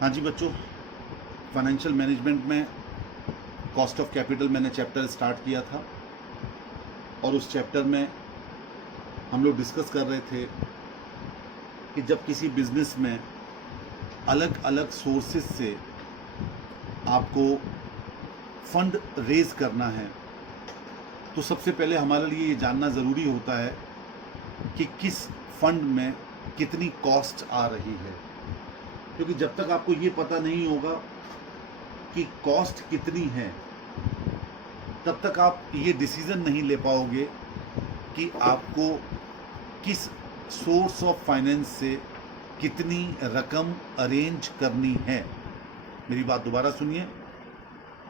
हाँ जी बच्चों, financial management में कॉस्ट ऑफ कैपिटल मैंने चैप्टर स्टार्ट किया था और उस चैप्टर में हम लोग डिस्कस कर रहे थे कि जब किसी बिजनेस में अलग अलग सोर्सेस से आपको फंड रेज करना है तो सबसे पहले हमारे लिए ये जानना ज़रूरी होता है कि किस फंड में कितनी कॉस्ट आ रही है, क्योंकि जब तक आपको ये पता नहीं होगा कि कॉस्ट कितनी है तब तक आप ये डिसीज़न नहीं ले पाओगे कि आपको किस सोर्स ऑफ फाइनेंस से कितनी रकम अरेंज करनी है। मेरी बात दोबारा सुनिए,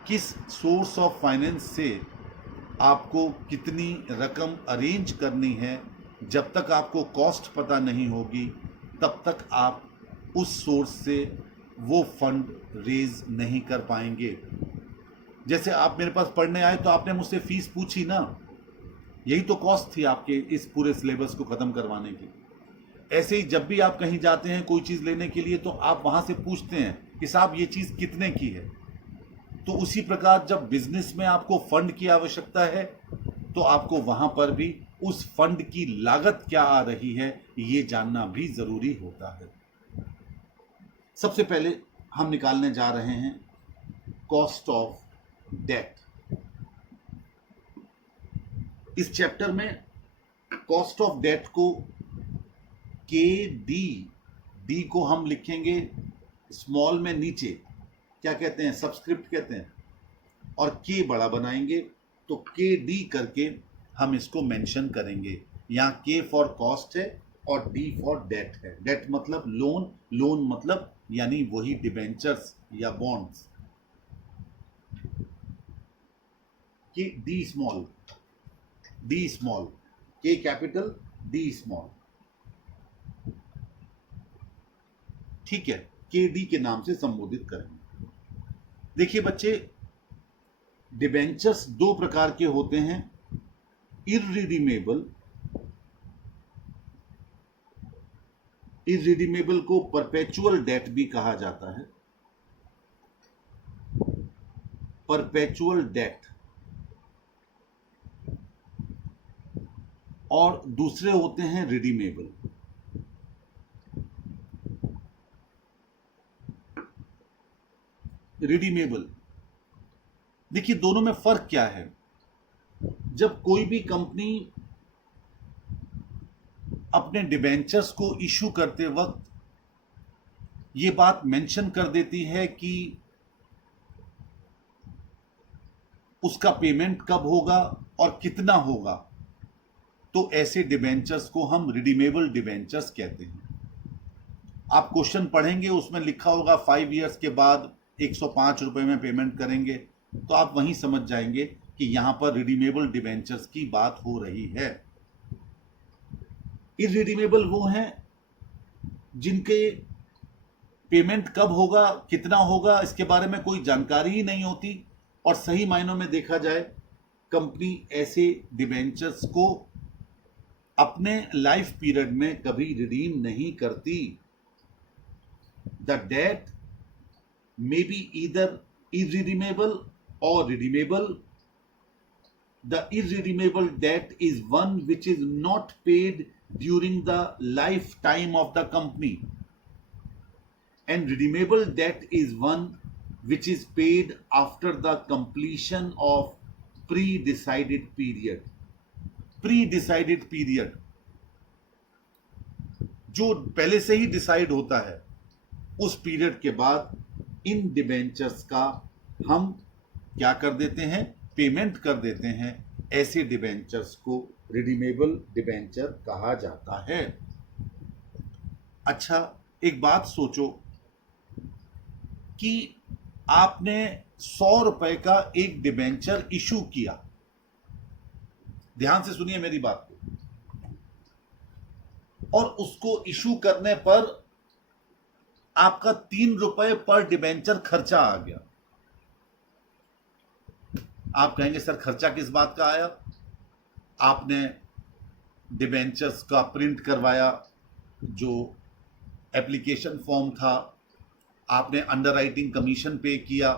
किस सोर्स ऑफ फाइनेंस से आपको कितनी रकम अरेंज करनी है, जब तक आपको कॉस्ट पता नहीं होगी तब तक आप उस सोर्स से वो फंड रेज नहीं कर पाएंगे। जैसे आप मेरे पास पढ़ने आए तो आपने मुझसे फीस पूछी ना, यही तो कॉस्ट थी आपके इस पूरे सिलेबस को ख़त्म करवाने की। ऐसे ही जब भी आप कहीं जाते हैं कोई चीज़ लेने के लिए तो आप वहाँ से पूछते हैं कि साहब ये चीज़ कितने की है। तो उसी प्रकार जब बिजनेस में आपको फंड की आवश्यकता है तो आपको वहाँ पर भी उस फंड की लागत क्या आ रही है ये जानना भी ज़रूरी होता है। सबसे पहले हम निकालने जा रहे हैं कॉस्ट ऑफ डेट। इस चैप्टर में कॉस्ट ऑफ डेट को डी को हम लिखेंगे स्मॉल में नीचे, क्या कहते हैं, सबस्क्रिप्ट कहते हैं, और के बड़ा बनाएंगे तो डी करके हम इसको मेंशन करेंगे। यहाँ के फॉर कॉस्ट है और डी फॉर डेट है। डेट मतलब लोन, लोन मतलब यानी वही डिबेंचर्स या बॉन्ड्स। कि डी स्मॉल, के कैपिटल, डी स्मॉल, ठीक है, के डी के नाम से संबोधित करेंगे। देखिए बच्चे, डिबेंचर्स दो प्रकार के होते हैं, इररिडीमेबल को परपेचुअल डेट भी कहा जाता है। परपेचुअल डेट, और दूसरे होते हैं रिडीमेबल। रिडीमेबल, देखिए दोनों में फर्क क्या है। जब कोई भी कंपनी अपने डिबेंचर्स को इशू करते वक्त ये बात मेंशन कर देती है कि उसका पेमेंट कब होगा और कितना होगा, तो ऐसे डिबेंचर्स को हम रिडीमेबल डिबेंचर्स कहते हैं। आप क्वेश्चन पढ़ेंगे उसमें लिखा होगा 5 ईयर्स के बाद 105 रुपए में पेमेंट करेंगे, तो आप वहीं समझ जाएंगे कि यहां पर रिडीमेबल डिबेंचर्स की बात हो रही है। इररिडीमेबल वो हैं जिनके पेमेंट कब होगा, कितना होगा, इसके बारे में कोई जानकारी ही नहीं होती, और सही मायनों में देखा जाए कंपनी ऐसे डिबेंचर्स को अपने लाइफ पीरियड में कभी रिडीम नहीं करती। The debt may be either irredeemable or redeemable. The irredeemable debt is one which is not paid during the lifetime of the company, and redeemable debt is one which is paid after the completion of pre-decided period. Pre-decided period जो पहले से ही decide होता है, उस period के बाद इन debentures का हम क्या कर देते हैं, पेमेंट कर देते हैं। ऐसे डिबेंचर्स को रिडीमेबल डिबेंचर कहा जाता है। अच्छा, एक बात सोचो कि आपने 100 रुपए का एक डिबेंचर इशू किया, ध्यान से सुनिए मेरी बात को, और उसको इशू करने पर आपका 3 रुपए पर डिबेंचर खर्चा आ गया। आप कहेंगे सर खर्चा किस बात का आया? आपने डिबेंचर्स का प्रिंट करवाया, जो एप्लीकेशन फॉर्म था, आपने अंडरराइटिंग कमीशन पे किया,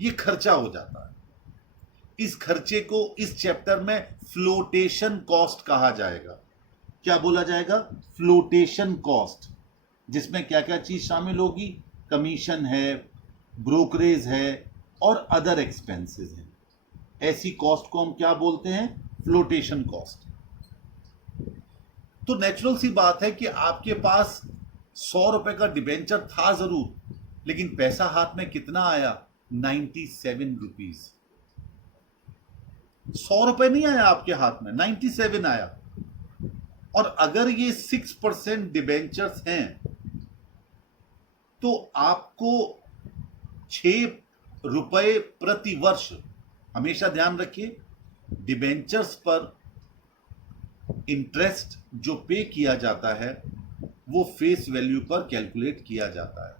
ये खर्चा हो जाता है। इस खर्चे को इस चैप्टर में फ्लोटेशन कॉस्ट कहा जाएगा। क्या बोला जाएगा? फ्लोटेशन कॉस्ट, जिसमें क्या क्या चीज शामिल होगी? कमीशन है, ब्रोकरेज है और अदर एक्सपेंसेस हैं। ऐसी कॉस्ट को हम क्या बोलते हैं? Flotation cost. तो नेचुरल सी बात है कि आपके पास 100 रुपए का डिबेंचर था जरूर, लेकिन पैसा हाथ में कितना आया? 97 रुपीज। 100 रुपए नहीं आया आपके हाथ में, 97 आया। और अगर ये 6% डिबेंचर्स हैं तो आपको 6 रुपए प्रति वर्ष, हमेशा ध्यान रखिए, डिबेंचर्स पर इंटरेस्ट जो पे किया जाता है वो फेस वैल्यू पर कैलकुलेट किया जाता है।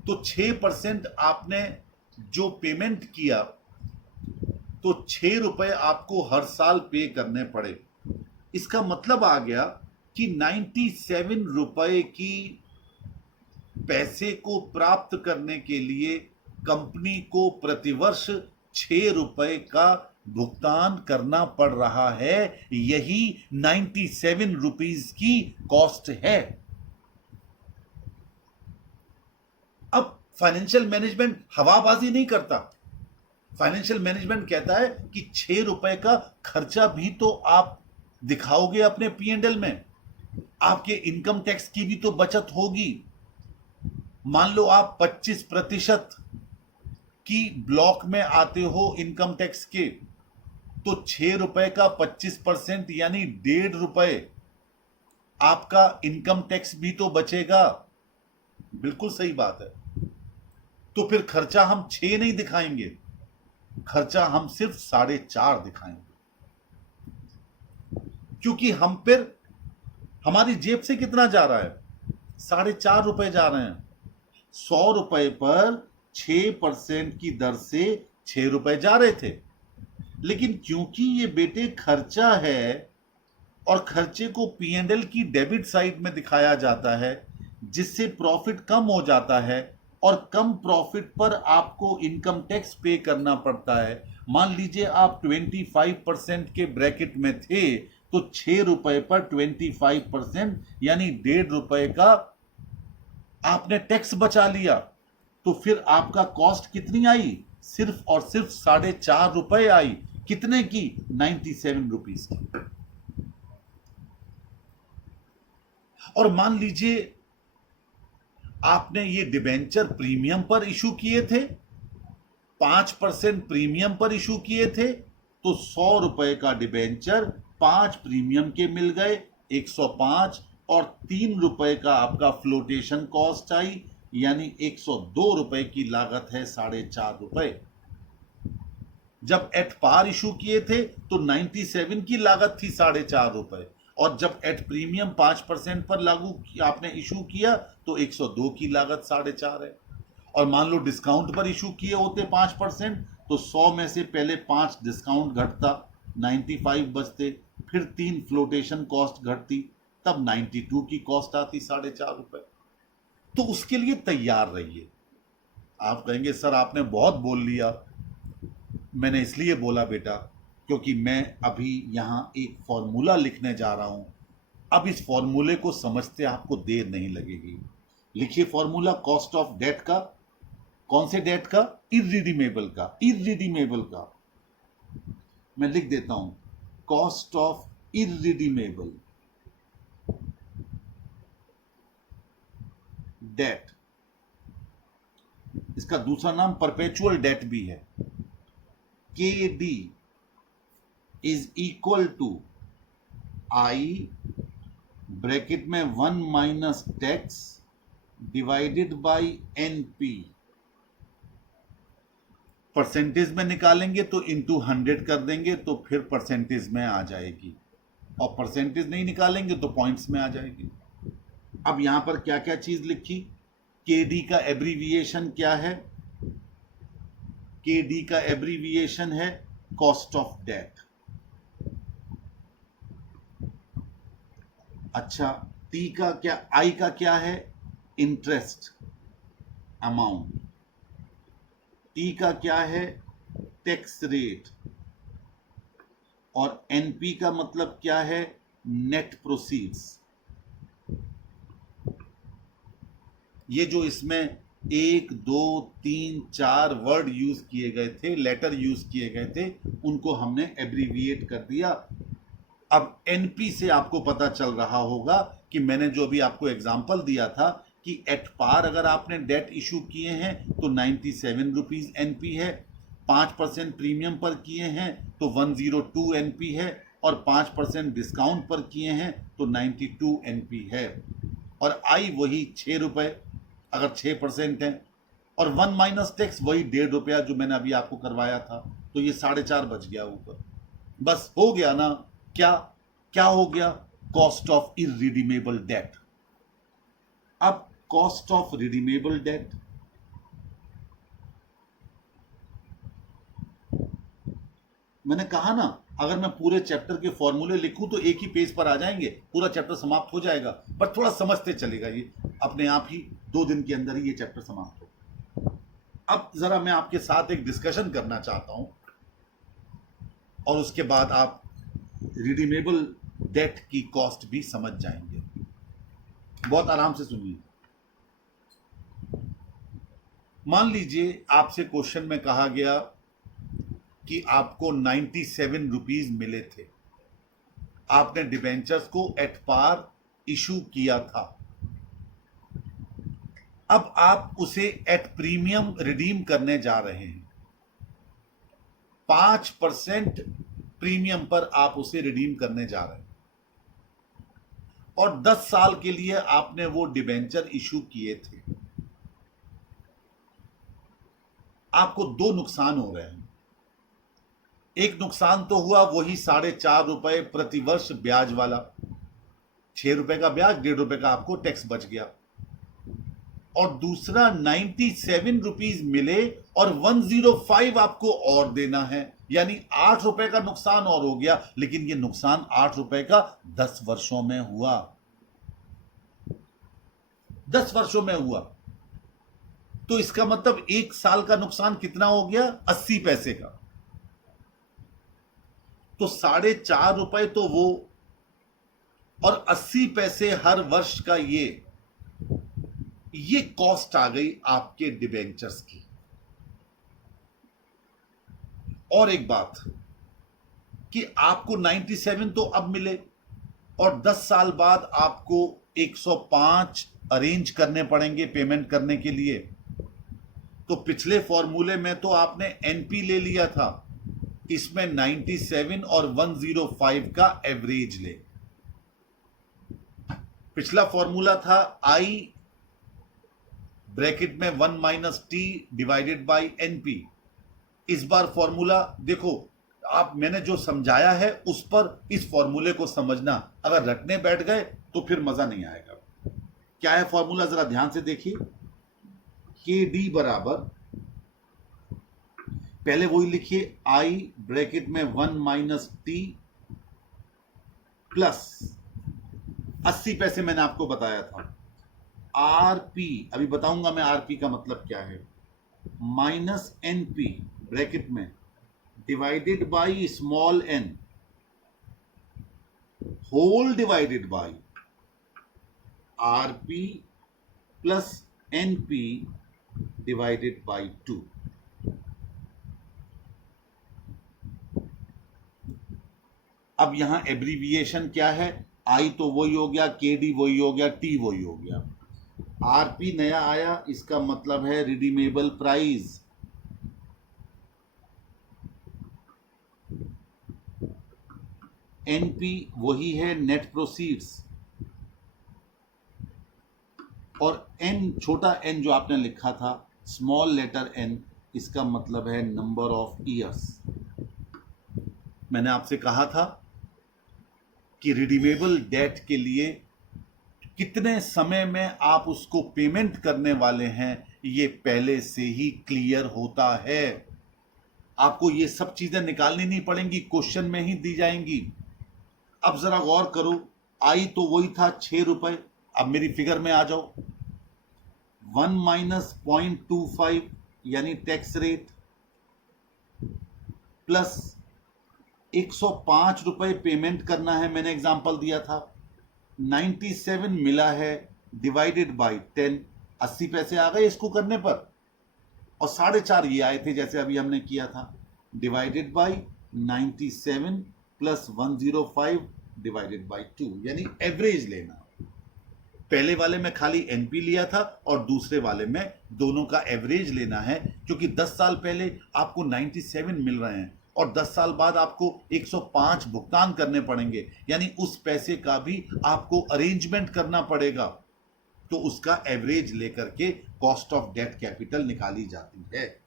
तो 6% आपने जो पेमेंट किया तो 6 रुपए आपको हर साल पे करने पड़े। इसका मतलब आ गया कि 97 रुपए की पैसे को प्राप्त करने के लिए कंपनी को प्रतिवर्ष 6 रुपए का भुगतान करना पड़ रहा है। यही 97 रुपीज की कॉस्ट है। अब फाइनेंशियल मैनेजमेंट हवाबाजी नहीं करता। फाइनेंशियल मैनेजमेंट कहता है कि 6 रुपए का खर्चा भी तो आप दिखाओगे अपने P&L में, आपके इनकम टैक्स की भी तो बचत होगी। मान लो आप 25% की ब्लॉक में आते हो इनकम टैक्स के, तो 6 रुपए का 25% यानी 1.5 रुपए आपका इनकम टैक्स भी तो बचेगा। बिल्कुल सही बात है। तो फिर खर्चा हम 6 नहीं दिखाएंगे, खर्चा हम सिर्फ 4.5 दिखाएंगे, क्योंकि हम फिर हमारी जेब से कितना जा रहा है? 4.5 रुपए जा रहे हैं। 100 रुपए पर 6% की दर से 6 रुपए जा रहे थे, लेकिन क्योंकि ये बेटे खर्चा है और खर्चे को P&L की डेबिट साइड में दिखाया जाता है, जिससे प्रॉफिट कम हो जाता है और कम प्रॉफिट पर आपको इनकम टैक्स पे करना पड़ता है। मान लीजिए आप 25% के ब्रैकेट में थे, तो 6 रुपए पर 25% यानी 1.5 रुपए का आपने टैक्स बचा लिया। तो फिर आपका कॉस्ट कितनी आई? सिर्फ और सिर्फ 4.5 रुपए आई। कितने की? 97 रुपीज की। और मान लीजिए आपने ये डिबेंचर प्रीमियम पर इशू किए थे, 5% प्रीमियम पर इशू किए थे, तो 100 रुपए का डिबेंचर 5 प्रीमियम के मिल गए, 105, और 3 रुपए का आपका फ्लोटेशन कॉस्ट आई, यानी 102 रुपए की लागत है 4.5 रुपए। जब एट पार इशू किए थे तो 97 की लागत थी 4.5 रुपए, और जब एट प्रीमियम 5% पर लागू आपने इशू किया तो 102 की लागत 4.5 है। और मान लो डिस्काउंट पर इशू किए होते 5%, तो 100 में से पहले 5 डिस्काउंट घटता, 95 बचते, फिर 3 फ्लोटेशन कॉस्ट घटती, तब 92 की कॉस्ट आती 4.5 रुपए। तो उसके लिए तैयार रहिए। आप कहेंगे सर आपने बहुत बोल लिया। मैंने इसलिए बोला बेटा क्योंकि मैं अभी यहाँ एक फॉर्मूला लिखने जा रहा हूँ। अब इस फॉर्मूले को समझते आपको देर नहीं लगेगी। लिखिए फॉर्मूला कॉस्ट ऑफ डेट का। कौन से डेट का? इररिडीमेबल का। इररिडीमेबल का मैं लिख देता हूं, कॉस्ट ऑफ इररिडीमेबल डेट। इसका दूसरा नाम परपेचुअल डेट भी है। KD is equal to I bracket में 1 minus tax divided by NP। Percentage में निकालेंगे तो इंटू 100 कर देंगे तो फिर परसेंटेज में आ जाएगी, और परसेंटेज नहीं निकालेंगे तो पॉइंट्स में आ जाएगी। अब यहां पर क्या क्या चीज लिखी? KD का एब्रीविएशन क्या है? KD का एब्रीविएशन है कॉस्ट ऑफ डेट। अच्छा, T का क्या, I का क्या है? इंटरेस्ट अमाउंट, टी का क्या है टैक्स रेट, और एनपी का मतलब क्या है नेट प्रोसीड्स। ये जो इसमें 1 2 3 4 वर्ड यूज किए गए थे, लेटर यूज किए गए थे, उनको हमने एब्रीविएट कर दिया। अब एनपी से आपको पता चल रहा होगा कि मैंने जो अभी आपको एग्जांपल दिया था कि एट पार अगर आपने डेट इशू किए हैं तो 97 रुपीज एनपी है, 5% प्रीमियम पर किए हैं तो 102 एनपी है, और 5% डिस्काउंट पर किए हैं तो 92 एनपी है, और आई वही 6 रुपए अगर 6% है, और 1 माइनस टैक्स वही 1.5 रुपया जो मैंने अभी आपको करवाया था, तो ये 4.5 बच गया ऊपर। बस हो गया ना। क्या क्या हो गया? Cost of irredeemable debt. अब कॉस्ट ऑफ रिडीमेबल डेट, मैंने कहा ना अगर मैं पूरे चैप्टर के फॉर्मूले लिखूं तो एक ही पेज पर आ जाएंगे, पूरा चैप्टर समाप्त हो जाएगा, पर थोड़ा समझते चलेगा, ये अपने आप ही 2 दिन के अंदर ही ये चैप्टर समाप्त हो। अब जरा मैं आपके साथ एक डिस्कशन करना चाहता हूं, और उसके बाद आप रिडीमेबल डेट की कॉस्ट भी समझ जाएंगे। बहुत आराम से सुनिए। मान लीजिए आपसे क्वेश्चन में कहा गया कि आपको 97 रुपीज मिले थे, आपने डिबेंचर्स को एट पार इशू किया था, अब आप उसे एट प्रीमियम रिडीम करने जा रहे हैं। 5% प्रीमियम पर आप उसे रिडीम करने जा रहे हैं, और 10 साल के लिए आपने वो डिबेंचर इशू किए थे। आपको 2 नुकसान हो रहे हैं। एक नुकसान तो हुआ वही 4.5 रुपए प्रति वर्ष ब्याज वाला, 6 रुपए का ब्याज, 1.5 रुपए का आपको टैक्स बच गया, और दूसरा 97 रुपीज मिले और 105 आपको और देना है, यानी 8 रुपए का नुकसान और हो गया। लेकिन ये नुकसान 8 रुपए का 10 वर्षों में हुआ, 10 वर्षों में हुआ। तो इसका मतलब 1 साल का नुकसान कितना हो गया? 80 पैसे का। तो 4.5 रुपए तो वो, और 80 पैसे हर वर्ष का ये कॉस्ट आ गई आपके डिबेंचर्स की। और एक बात कि आपको 97 तो अब मिले, और 10 साल बाद आपको 105 अरेंज करने पड़ेंगे पेमेंट करने के लिए। तो पिछले फॉर्मूले में तो आपने एनपी ले लिया था, इसमें 97 और 105 का एवरेज ले। पिछला फॉर्मूला था आई ब्रैकेट में 1 minus T divided by NP. इस बार फॉर्मूला देखो, आप मैंने जो समझाया है उस पर इस फॉर्मूले को समझना, अगर रटने बैठ गए तो फिर मजा नहीं आएगा। क्या है फॉर्मूला, जरा ध्यान से देखिए। के डी बराबर, पहले वही लिखिए, आई ब्रैकेट में 1 माइनस टी प्लस 80 पैसे मैंने आपको बताया था, आरपी, अभी बताऊंगा मैं आरपी का मतलब क्या है, माइनस एनपी ब्रैकेट में divided by small n whole divided by RP plus NP divided by 2। अब यहां एब्रीविएशन क्या है? आई तो वही हो गया, के डी वही हो गया, टी वही हो गया, आरपी नया आया, इसका मतलब है रिडीमेबल प्राइस। एनपी वही है नेट प्रोसीड्स, और एन छोटा एन जो आपने लिखा था स्मॉल लेटर एन, इसका मतलब है नंबर ऑफ ईयर्स। मैंने आपसे कहा था कि रिडीमेबल डेट के लिए कितने समय में आप उसको पेमेंट करने वाले हैं ये पहले से ही क्लियर होता है। आपको ये सब चीजें निकालनी नहीं पड़ेंगी, क्वेश्चन में ही दी जाएंगी। अब जरा गौर करो, आई तो वही था 6 रुपए, अब मेरी फिगर में आ जाओ। 1 माइनस 0.25 यानी टैक्स रेट प्लस 105 रुपए पेमेंट करना है, मैंने एग्जांपल दिया था, 97 मिला है डिवाइडेड बाय 10, 80 पैसे आ गए इसको करने पर, और 4.5 ये आए थे जैसे अभी हमने किया था, divided by 97 plus 105 divided by 2, यानी एवरेज लेना। पहले वाले में खाली एनपी लिया था और दूसरे वाले में दोनों का एवरेज लेना है, क्योंकि 10 साल पहले आपको 97 मिल रहे हैं और 10 साल बाद आपको 105 भुगतान करने पड़ेंगे, यानी उस पैसे का भी आपको अरेंजमेंट करना पड़ेगा, तो उसका एवरेज लेकर के कॉस्ट ऑफ डेट कैपिटल निकाली जाती है।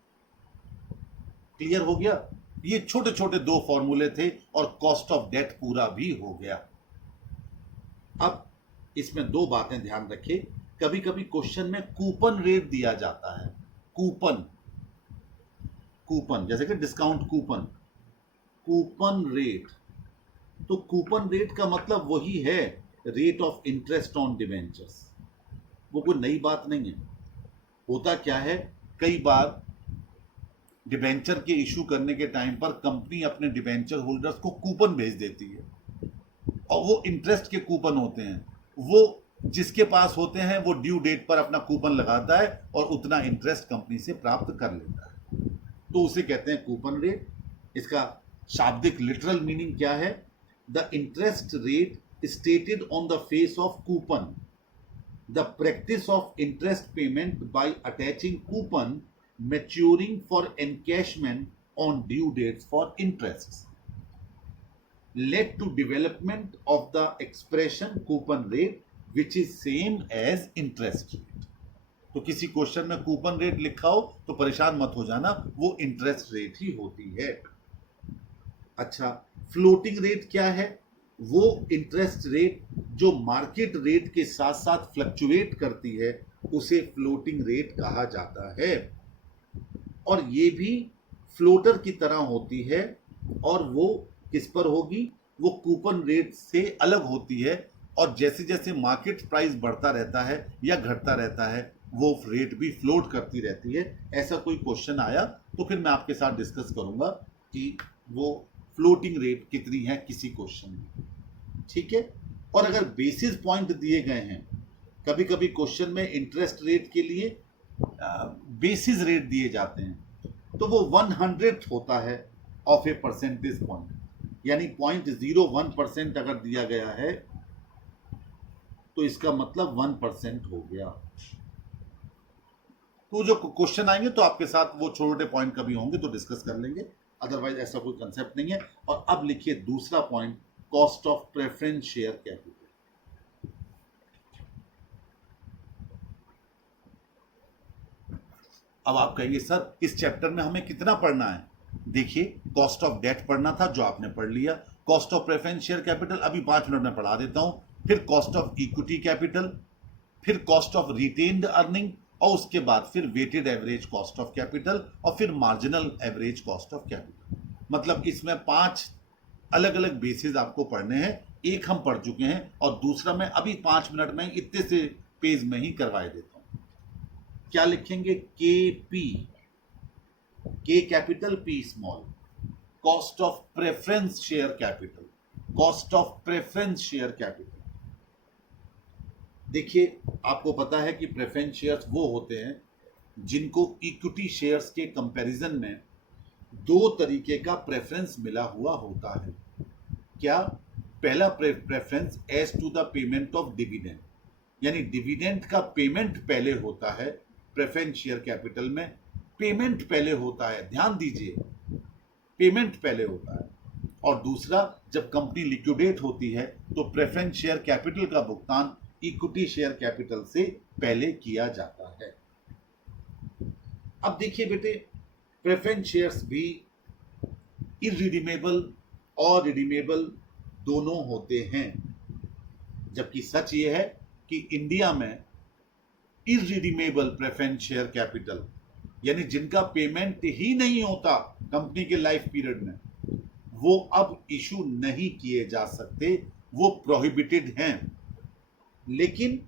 क्लियर हो गया? ये छोटे छोटे 2 फॉर्मूले थे और कॉस्ट ऑफ डेट पूरा भी हो गया। अब इसमें 2 बातें ध्यान रखिए, कभी कभी क्वेश्चन में कूपन रेट दिया जाता है, कूपन जैसे कि डिस्काउंट कूपन रेट, तो कूपन रेट का मतलब वही है rate of interest on debentures, वो कोई नई बात नहीं है। होता क्या है, कई बार डिवेंचर के इशू करने के टाइम पर कंपनी अपने डिवेंचर होल्डर्स को कूपन भेज देती है, और वो इंटरेस्ट के कूपन होते हैं, वो जिसके पास होते हैं वो ड्यू डेट पर अपना कूपन लगाता है और उतना इंटरेस्ट कंपनी से प्राप्त कर लेता है, तो उसे कहते हैं कूपन रेट। इसका शाब्दिक लिटरल मीनिंग क्या है? The interest rate stated on the face of coupon, the practice of interest payment by attaching coupon maturing for encashment on due dates for interests led to development of the expression coupon rate which is same as interest rate। तो किसी question में coupon rate लिखा हो तो परेशान मत हो जाना, वो इंटरेस्ट रेट ही होती है। अच्छा, फ्लोटिंग रेट क्या है? वो इंटरेस्ट रेट जो मार्केट रेट के साथ साथ फ्लक्चुएट करती है उसे फ्लोटिंग रेट कहा जाता है, और ये भी फ्लोटर की तरह होती है, और वो किस पर होगी? वो कूपन रेट से अलग होती है, और जैसे जैसे मार्केट प्राइस बढ़ता रहता है या घटता रहता है वो रेट भी फ्लोट करती रहती है। ऐसा कोई क्वेश्चन आया तो फिर मैं आपके साथ डिस्कस करूंगा कि वो फ्लोटिंग रेट कितनी है किसी क्वेश्चन में, ठीक है। और अगर बेसिस पॉइंट दिए गए हैं, कभी कभी क्वेश्चन में इंटरेस्ट रेट के लिए बेसिस रेट दिए जाते हैं, तो वो 100 होता है ऑफ ए परसेंटेज पॉइंट, यानी 0.01% अगर दिया गया है तो इसका मतलब 1% हो गया। तो जो क्वेश्चन आएंगे तो आपके साथ वो छोटे पॉइंट कभी होंगे तो डिस्कस कर लेंगे, अदरवाइज ऐसा कोई कंसेप्ट नहीं है। और अब लिखिए दूसरा point, cost of preference share capital. अब आप कहेंगे सर इस चैप्टर में हमें कितना पढ़ना है? देखिए, कॉस्ट ऑफ डेट पढ़ना था जो आपने पढ़ लिया, cost of preference share capital अभी 5 मिनट में पढ़ा देता हूं, फिर कॉस्ट ऑफ इक्विटी कैपिटल, फिर कॉस्ट ऑफ रिटेन्ड अर्निंग, और उसके बाद फिर weighted average cost of capital, और फिर marginal average cost of capital. मतलब इसमें 5 अलग अलग बेसिस आपको पढ़ने हैं, एक हम पढ़ चुके हैं और दूसरा मैं अभी 5 मिनट में इतने से पेज में ही करवाए देता हूं। क्या लिखेंगे? के पी, के capital P small, cost of preference share capital, cost of preference share capital. देखिए, आपको पता है कि प्रेफरेंस शेयर्स वो होते हैं जिनको इक्विटी शेयर्स के कंपैरिजन में 2 तरीके का प्रेफरेंस मिला हुआ होता है। क्या? पहला preference as to the payment of dividend, यानी डिविडेंड का पेमेंट पहले होता है प्रेफरेंस शेयर कैपिटल में, पेमेंट पहले होता है, ध्यान दीजिए, पेमेंट पहले होता है। और दूसरा, जब कंपनी लिक्विडेट होती है तो प्रेफरेंस शेयर कैपिटल का भुगतान इक्विटी शेयर कैपिटल से पहले किया जाता है। अब देखिए बेटे, प्रेफरेंस शेयर्स भी इररिडीमेबल और रिडीमेबल दोनों होते हैं, जबकि सच ये है कि इंडिया में इररिडीमेबल प्रेफरेंस शेयर कैपिटल, यानी जिनका पेमेंट ही नहीं होता कंपनी के लाइफ पीरियड में, वो अब इशू नहीं किए जा सकते, वो प्रोहिबिटेड हैं। लेकिन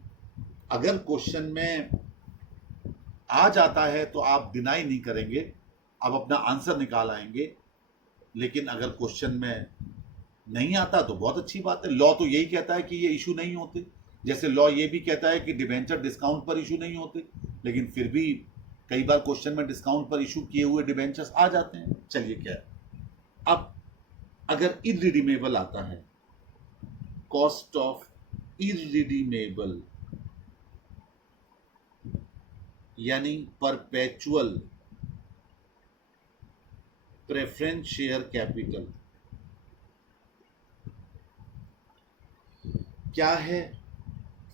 अगर क्वेश्चन में आ जाता है तो आप डिनाई नहीं करेंगे, आप अपना आंसर निकाल आएंगे। लेकिन अगर क्वेश्चन में नहीं आता तो बहुत अच्छी बात है। लॉ तो यही कहता है कि ये इशू नहीं होते, जैसे लॉ ये भी कहता है कि डिबेंचर डिस्काउंट पर इशू नहीं होते, लेकिन फिर भी कई बार क्वेश्चन में डिस्काउंट पर इशू किए हुए डिबेंचर्स आ जाते हैं। चलिए क्या है, अब अगर इररिडीमेबल आता है, कॉस्ट ऑफ इररिडीमेबल यानी परपेचुअल प्रेफरेंस शेयर कैपिटल क्या है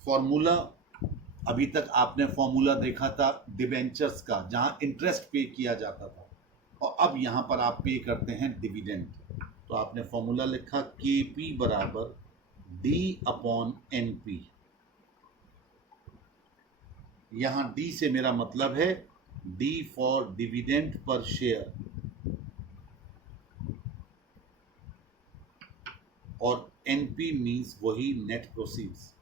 फॉर्मूला? अभी तक आपने फॉर्मूला देखा था डिबेंचर्स का, जहां इंटरेस्ट पे किया जाता था, और अब यहां पर आप पे करते हैं डिविडेंड। तो आपने फॉर्मूला लिखा KP बराबर D/NP। यहां D से मेरा मतलब है D for dividend per share, और NP मीन्स वही नेट प्रोसीड्स।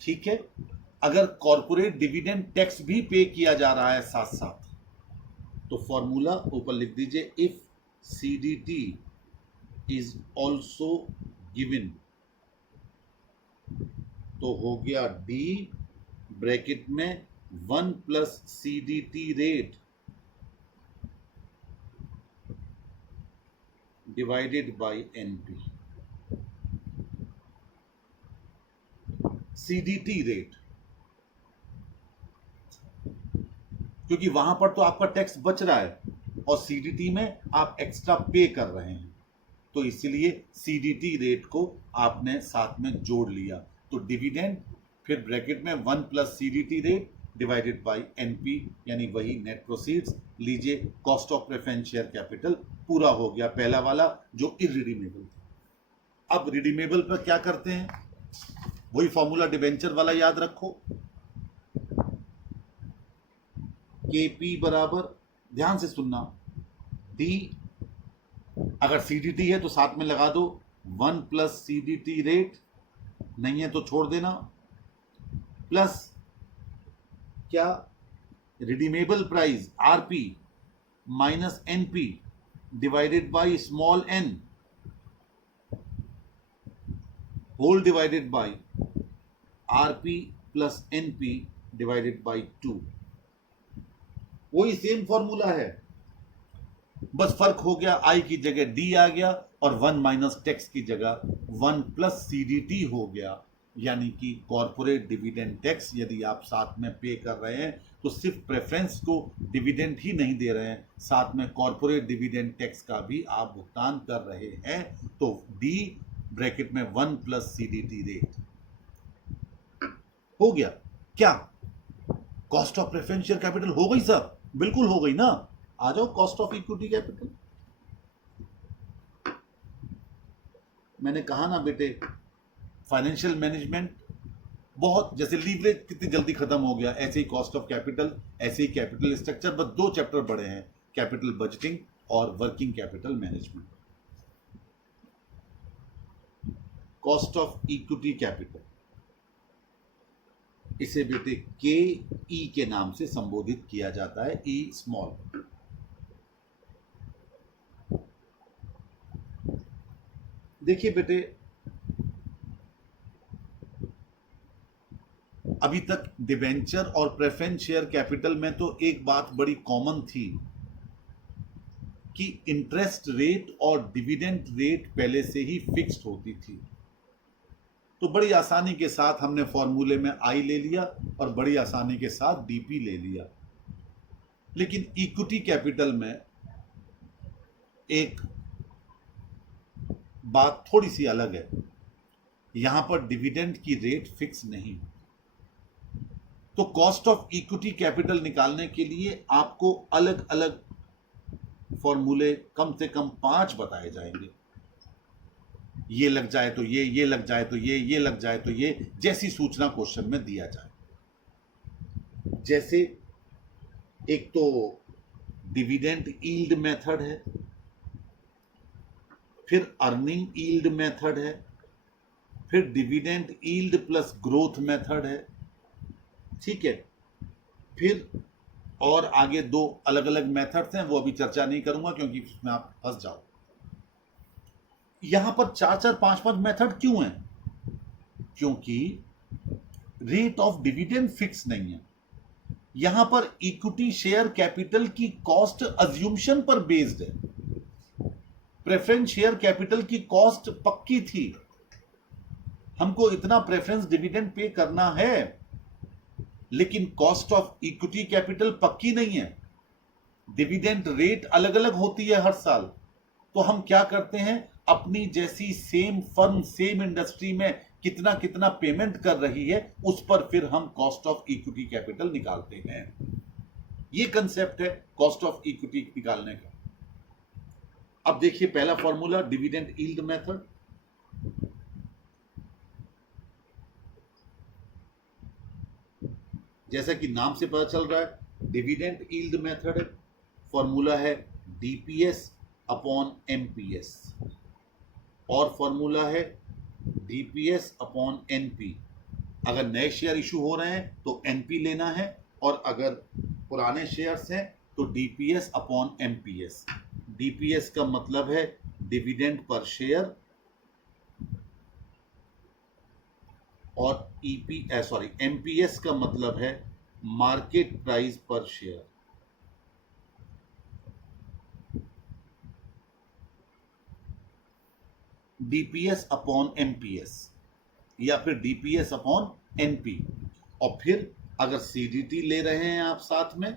ठीक है, अगर कॉर्पोरेट डिविडेंड टैक्स भी पे किया जा रहा है साथ साथ, तो फॉर्मूला ऊपर लिख दीजिए, if CDT is also given, तो हो गया D ब्रैकेट में 1 plus CDT rate divided by NP। CDT rate, क्योंकि वहां पर तो आपका टैक्स बच रहा है और CDT में आप एक्स्ट्रा पे कर रहे हैं, तो इसलिए CDT रेट को आपने साथ में जोड़ लिया। तो डिविडेंड फिर ब्रैकेट में 1 plus CDT rate divided by NP, यानी वही नेट प्रोसीड्स। लीजिए, cost of preference share capital पूरा हो गया, पहला वाला जो इररिडीमेबल था। अब रिडीमेबल पर क्या करते हैं, वही फॉर्मूला डिबेंचर वाला याद रखो, KP बराबर, ध्यान से सुनना, D, अगर CDT है तो साथ में लगा दो 1 प्लस CDT रेट, नहीं है तो छोड़ देना, प्लस क्या, redeemable price RP minus NP divided by small n whole divided by RP plus NP divided by 2। वही सेम फॉर्मूला है, बस फर्क हो गया, I की जगह D आ गया और 1 माइनस टैक्स की जगह 1 प्लस CDT हो गया। यानी कि कॉर्पोरेट डिविडेंड टैक्स यदि आप साथ में पे कर रहे हैं तो सिर्फ प्रेफरेंस को डिविडेंड ही नहीं दे रहे हैं, साथ में कॉर्पोरेट डिविडेंड टैक्स का भी आप भुगतान कर रहे हैं। तो D ब्रैकेट में 1 प्लस CDT रेट हो गया। क्या cost of preference share capital हो गई सर? बिल्कुल हो गई ना। आ जाओ कॉस्ट ऑफ इक्विटी कैपिटल। मैंने कहा ना बेटे, फाइनेंशियल मैनेजमेंट बहुत, जैसे लीवरेज कितनी जल्दी खत्म हो गया, ऐसे ही कॉस्ट ऑफ कैपिटल, ऐसे ही कैपिटल स्ट्रक्चर, बस 2 चैप्टर बड़े हैं, कैपिटल बजटिंग और working capital management. Cost of equity capital, इसे बेटे KE के नाम से संबोधित किया जाता है, E स्मॉल। देखिए बेटे, अभी तक डिबेंचर और प्रेफरेंस शेयर कैपिटल में तो एक बात बड़ी कॉमन थी कि इंटरेस्ट रेट और डिविडेंड रेट पहले से ही फिक्स्ड होती थी। तो बड़ी आसानी के साथ हमने फॉर्मूले में I ले लिया और बड़ी आसानी के साथ DP ले लिया। लेकिन इक्विटी कैपिटल में एक बात थोड़ी सी अलग है, यहां पर डिविडेंड की रेट फिक्स नहीं। तो कॉस्ट ऑफ इक्विटी कैपिटल निकालने के लिए आपको अलग अलग फॉर्मूले कम से कम 5 बताए जाएंगे। ये लग जाए तो ये लग जाए तो ये लग जाए तो ये, जैसी सूचना क्वेश्चन में दिया जाए। जैसे एक तो डिविडेंड यील्ड मेथड है, फिर अर्निंग यील्ड मेथड है, फिर dividend yield plus growth method है, ठीक है। फिर और आगे दो अलग अलग मेथड्स हैं, वो अभी चर्चा नहीं करूंगा क्योंकि उसमें आप फंस जाओ। यहां पर चार चार पांच पांच मेथड क्यों हैं? क्योंकि रेट ऑफ डिविडेंड फिक्स नहीं है। यहां पर इक्विटी शेयर कैपिटल की कॉस्ट अज्यूमशन पर बेस्ड है। प्रेफरेंस शेयर कैपिटल की कॉस्ट पक्की थी, हमको इतना प्रेफरेंस डिविडेंड पे करना है, लेकिन कॉस्ट ऑफ इक्विटी कैपिटल पक्की नहीं है। डिविडेंड रेट अलग अलग होती है हर साल। तो हम क्या करते हैं, अपनी जैसी सेम फर्म सेम इंडस्ट्री में कितना कितना पेमेंट कर रही है उस पर फिर हम कॉस्ट ऑफ इक्विटी कैपिटल निकालते हैं। ये कंसेप्ट है कॉस्ट ऑफ इक्विटी निकालने का। अब देखिए पहला फॉर्मूला डिविडेंड यील्ड मेथड। जैसा कि नाम से पता चल रहा है डिविडेंड यील्ड मेथड है। फॉर्मूला है डीपीएस अपॉन एमपीएस और फॉर्मूला है डीपीएस अपॉन एनपी। अगर नए शेयर इशू हो रहे हैं तो एनपी लेना है, और अगर पुराने शेयर्स हैं तो डीपीएस अपॉन एमपीएस। डीपीएस का मतलब है डिविडेंड पर शेयर, और एमपीएस का मतलब है मार्केट प्राइस पर शेयर। डीपीएस अपॉन एमपीएस या फिर डीपीएस अपॉन एनपी। और फिर अगर सीडीटी ले रहे हैं आप साथ में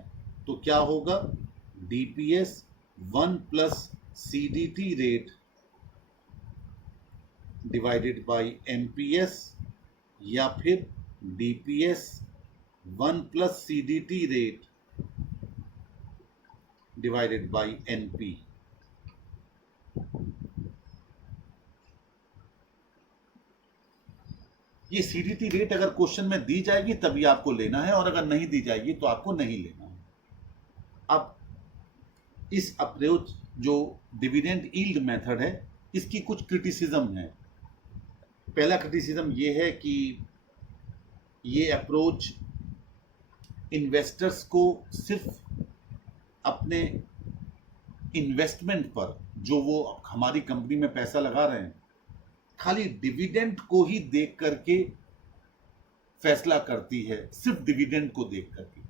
तो क्या होगा, DPS 1 plus CDT rate divided by MPS, या फिर DPS 1 plus CDT rate divided by NP. ये सीडीटी रेट अगर क्वेश्चन में दी जाएगी तभी आपको लेना है, और अगर नहीं दी जाएगी तो आपको नहीं लेना है। अब इस अप्रोच जो डिविडेंड यील्ड मेथड है इसकी कुछ क्रिटिसिज्म है। पहला क्रिटिसिज्म ये है कि ये अप्रोच इन्वेस्टर्स को सिर्फ अपने इन्वेस्टमेंट पर, जो वो हमारी कंपनी में पैसा लगा रहे हैं, खाली डिविडेंड को ही देख करके फैसला करती है। सिर्फ डिविडेंड को देख करके,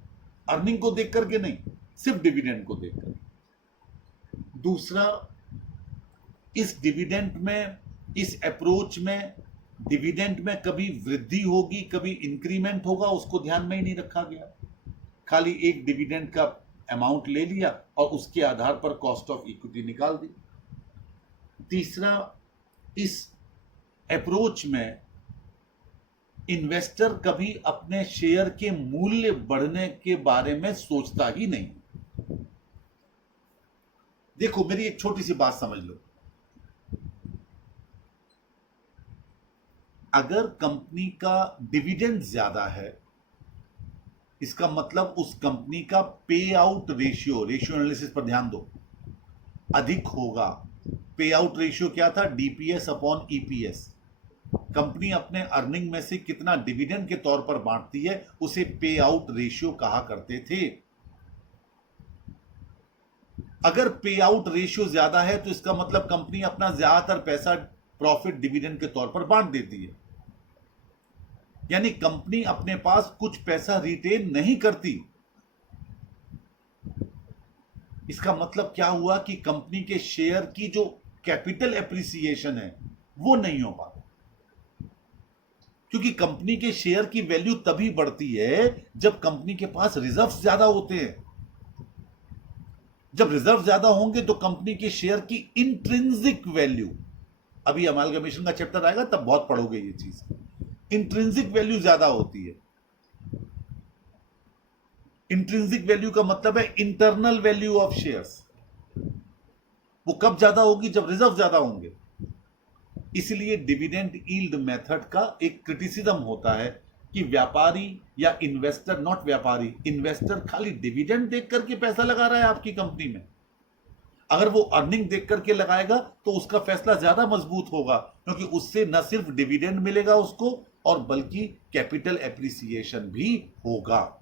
अर्निंग को देख करके नहीं, सिर्फ डिविडेंड को देख करके। दूसरा, इस डिविडेंड में, इस अप्रोच में डिविडेंड में कभी वृद्धि होगी कभी इंक्रीमेंट होगा उसको ध्यान में ही नहीं रखा गया। खाली एक डिविडेंड का अमाउंट ले लिया और उसके आधार पर कॉस्ट ऑफ इक्विटी निकाल दी। तीसरा, इस अप्रोच में इन्वेस्टर कभी अपने शेयर के मूल्य बढ़ने के बारे में सोचता ही नहीं। देखो मेरी एक छोटी सी बात समझ लो, अगर कंपनी का डिविडेंड ज्यादा है इसका मतलब उस कंपनी का पे आउट रेशियो एनालिसिस पर ध्यान दो, अधिक होगा। पे आउट रेशियो क्या था, डीपीएस अपॉन ईपीएस। कंपनी अपने अर्निंग में से कितना डिविडेंड के तौर पर बांटती है उसे पे आउट रेशियो कहा करते थे। अगर पे आउट रेशियो ज्यादा है तो इसका मतलब कंपनी अपना ज्यादातर पैसा प्रॉफिट डिविडेंड के तौर पर बांट देती है, यानी कंपनी अपने पास कुछ पैसा रिटेन नहीं करती। इसका मतलब क्या हुआ कि कंपनी के शेयर की जो कैपिटल एप्रिसिएशन है वो नहीं हो पाता, क्योंकि कंपनी के शेयर की वैल्यू तभी बढ़ती है जब कंपनी के पास रिजर्व ज्यादा होते हैं। जब रिजर्व ज्यादा होंगे तो कंपनी के शेयर की इंट्रिंसिक वैल्यू, अभी अमालगमेशन का चैप्टर आएगा तब बहुत पढ़ोगे ये चीज, इंट्रिंसिक वैल्यू ज्यादा होती है। इंट्रिंसिक वैल्यू का मतलब है इंटरनल वैल्यू ऑफ शेयर्स। वो कब ज्यादा होगी, जब रिजर्व ज्यादा होंगे। इसलिए डिविडेंड यील्ड मेथड का एक क्रिटिसिज्म होता है कि व्यापारी या इन्वेस्टर, नॉट व्यापारी, इन्वेस्टर खाली डिविडेंड देख करके पैसा लगा रहा है आपकी कंपनी में। अगर वो अर्निंग देख करके लगाएगा तो उसका फैसला ज्यादा मजबूत होगा, क्योंकि उससे न सिर्फ डिविडेंड मिलेगा उसको और बल्कि कैपिटल एप्रिसिएशन भी होगा।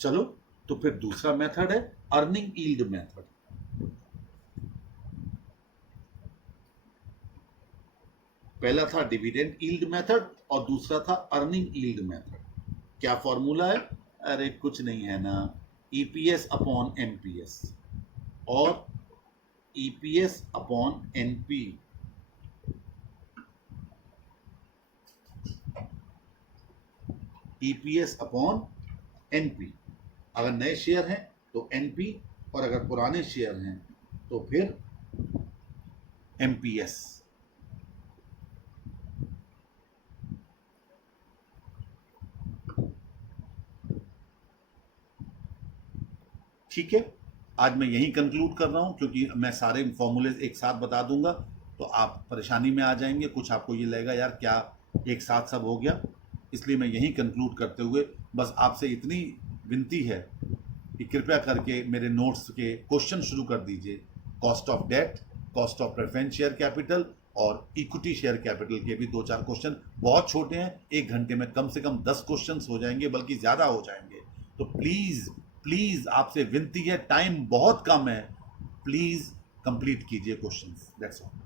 चलो, तो फिर दूसरा मेथड है अर्निंग यील्ड मेथड। पहला था डिविडेंड यील्ड मेथड और दूसरा था अर्निंग यील्ड मेथड। क्या फॉर्मूला है? अरे कुछ नहीं है ना, ईपीएस अपॉन एनपीएस और EPS upon NP EPS upon NP. अगर नए शेयर हैं तो एनपी और अगर पुराने शेयर हैं तो फिर एमपीएस। ठीक है, आज मैं यही कंक्लूड कर रहा हूं, क्योंकि मैं सारे फॉर्मूले एक साथ बता दूंगा तो आप परेशानी में आ जाएंगे, कुछ आपको ये लगेगा यार क्या एक साथ सब हो गया। इसलिए मैं यही कंक्लूड करते हुए बस आपसे इतनी विनती है कि कृपया करके मेरे नोट्स के क्वेश्चन शुरू कर दीजिए। Cost of debt, cost of preference share capital और इक्विटी शेयर कैपिटल के भी 2-4 क्वेश्चन बहुत छोटे हैं, 1 घंटे में कम से कम 10 क्वेश्चन हो जाएंगे, बल्कि ज़्यादा हो जाएंगे। तो प्लीज़ प्लीज़ आपसे विनती है, टाइम बहुत कम है, प्लीज़ कंप्लीट कीजिए क्वेश्चंस। That's all.